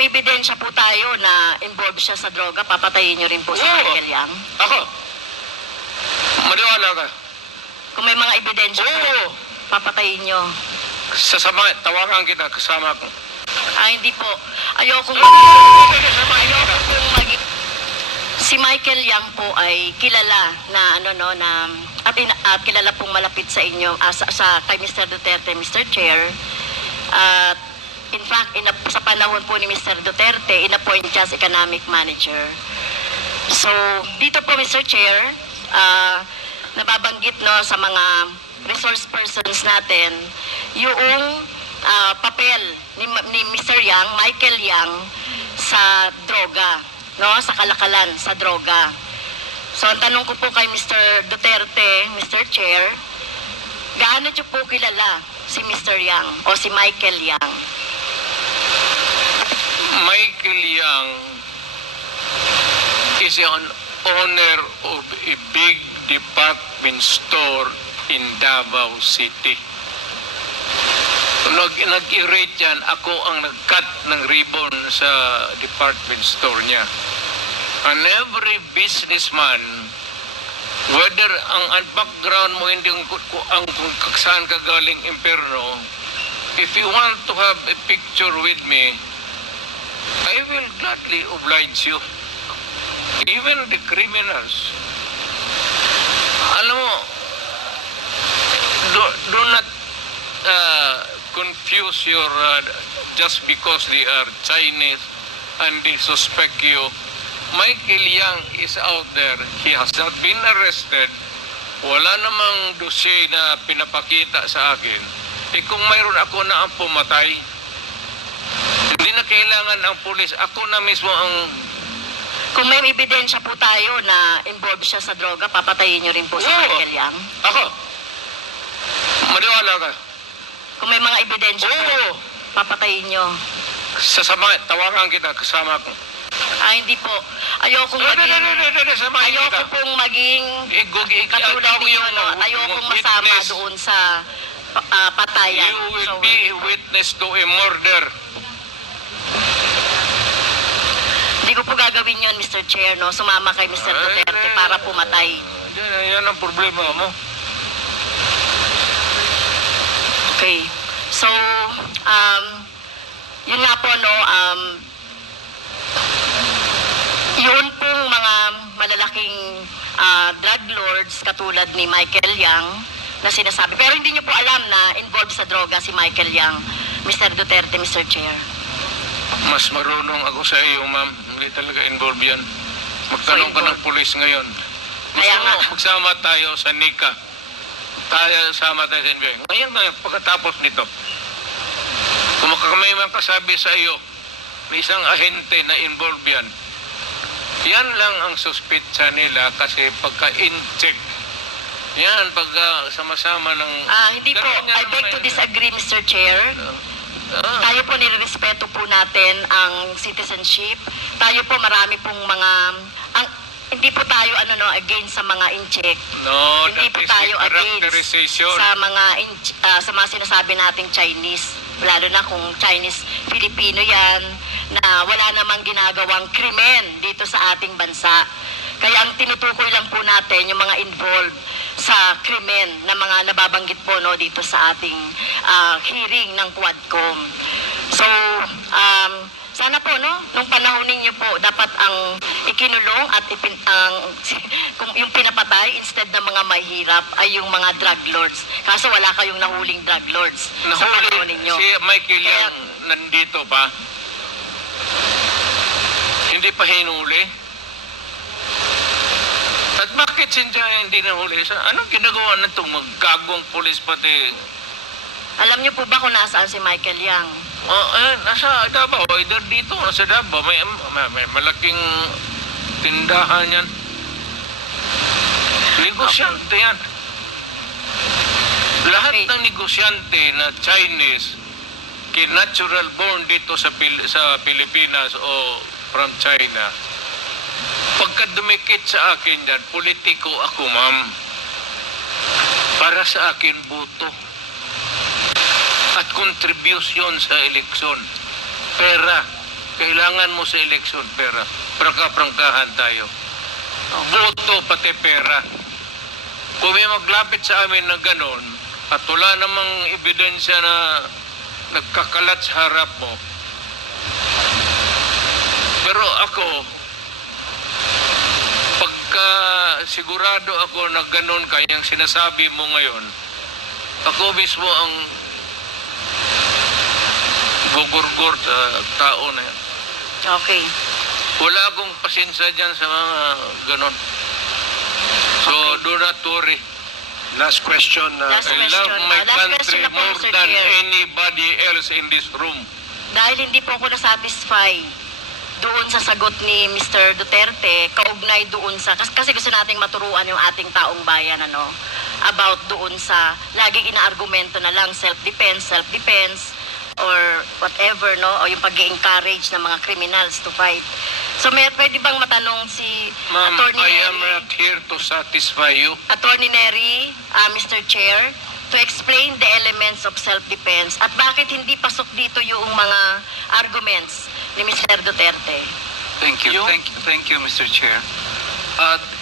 may ebidensya po tayo na involved siya sa droga, papatayin niyo rin po si Oo. Michael Yang? Ako? Maniwala ka? Kung may mga ebidensya po, Oo. papatayin niyo? Sasama, tawagan kita, kasama ko. Hindi po. Ayoko si Michael Yang po ay kilala na at kilala pong malapit sa inyo sa kay Mr. Duterte, Mr. Chair. At in fact, sa panahon po ni Mr. Duterte, inappoint siya as economic manager. So, dito po Mr. Chair, nababanggit sa mga resource persons natin yung papel ni Mr. Yang, Michael Yang sa droga, sa kalakalan sa droga. So, ang tanong ko po kay Mr. Duterte, Mr. Chair, gaano niyo po kilala si Mr. Yang o si Michael Yang? Michael Yang is an owner of a big department store in Davao City. Nag-irate yan, ako ang nag-cut ng ribbon sa department store niya. And every businessman, whether ang background mo hindi ang kung saan ka galing impyerno, if you want to have a picture with me, I will gladly oblige you. Even the criminals. Alam mo, do not confuse your just because they are Chinese and they suspect you. Michael Yang is out there. He has not been arrested. Wala namang dossier na pinapakita sa akin. Kung mayroon ako na ang pumatay, hindi na kailangan ang pulis. Ako na mismo ang... Kung may ebidensya po tayo na involved siya sa droga, papatayin niyo rin po si Michael Yang? Ako? Maniwala ka? Kung may mga ebidensya po, papatayin niyo? Sasama, tawagan kita, kasama ko. Hindi po. Ayoko pong maging katulad ninyo. Ayokong masama doon sa patayan. You will be a witness to a murder. Hindi ko po gagawin yun, Mr. Chair, sumama kay Mr. Duterte para pumatay. Yan ang problema mo. Okay. So, yun nga po, yun pong mga malalaking drug lords katulad ni Michael Yang na sinasabi. Pero hindi nyo po alam na involved sa droga si Michael Yang, Mr. Duterte, Mr. Chair. Mas marunong ako sa iyo, ma'am. Hindi talaga involved yan. Magtanong ka ng pulis ngayon. Gusto mo, magsama tayo sa NICA. Sama tayo sa NBI. Ngayon na, pagkatapos nito, kung may makasabi sa iyo, may isang ahente na involved yan, yan lang ang suspitsa nila kasi pagka-incheck, yan, pagka sama-sama ng... Hindi po. I beg to disagree, Mr. Chair. Tayo po nirerespeto po natin ang citizenship. Tayo po marami pong mga... hindi po tayo against sa mga in-check. No, hindi po tayo against sa mga sinasabi nating Chinese. Lalo na kung Chinese Filipino yan na wala namang ginagawang krimen dito sa ating bansa. Kaya ang tinutukoy lang po natin yung mga involved sa krimen na mga nababanggit po dito sa ating hearing ng Quadcom. So, sana po, nung panahon ninyo po, dapat ang ikinulong at kung yung pinapatay instead ng mga mahirap ay yung mga drug lords. Kaso wala kayong nahuling drug lords sa panahon ninyo. Si Michael Yang nandito pa? Hindi pa hinuli? At bakit siya hindi nahuli? Anong ginagawa na itong magkagong pulis pati? Alam niyo po ba kung nasaan si Michael Yang? Nasa Davao, either dito o sa Davao, may malaking tindahan yan. Negosyante yan. Lahat ng negosyante na Chinese, natural born dito sa Pilipinas o from China, pagka dumikit sa akin yan, politiko ako, ma'am. Para sa akin, buto. At contribution sa eleksyon. Pera. kailangan mo sa eleksyon pera. Prangka-prangkahan tayo. Boto pati pera. Kung may maglapit sa amin na ganon, at wala namang ebidensya na nagkakalat sa harap mo. Pero ako, pagka sigurado ako na ganon kayang sinasabi mo ngayon, ako mismo ang gugurgur sa tao na yan. Okay. Wala akong pasensya dyan sa mga ganon. So, do not worry. Last question. Last I question. love my Last country question na po, more Sir than Chair. anybody else in this room. Dahil hindi po ako nasatisfy doon sa sagot ni Mr. Duterte, kaugnay doon sa, kasi gusto nating maturuan yung ating taong bayan, about doon sa, laging inaargumento na lang, self-defense, or whatever, o yung pag-encourage ng mga criminals to fight. So, pwede bang matanong si Ma'am, Attorney I am Neri? not here to satisfy you. Attorney Neri, Mr. Chair, to explain the elements of self-defense at bakit hindi pasok dito yung mga arguments ni Mr. Duterte. Thank you. Thank you, Mr. Chair.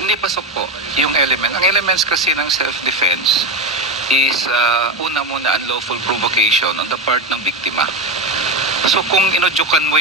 Hindi pasok po yung element. Ang elements kasi ng self-defense is una muna unlawful provocation on the part ng biktima. So kung inudyukan mo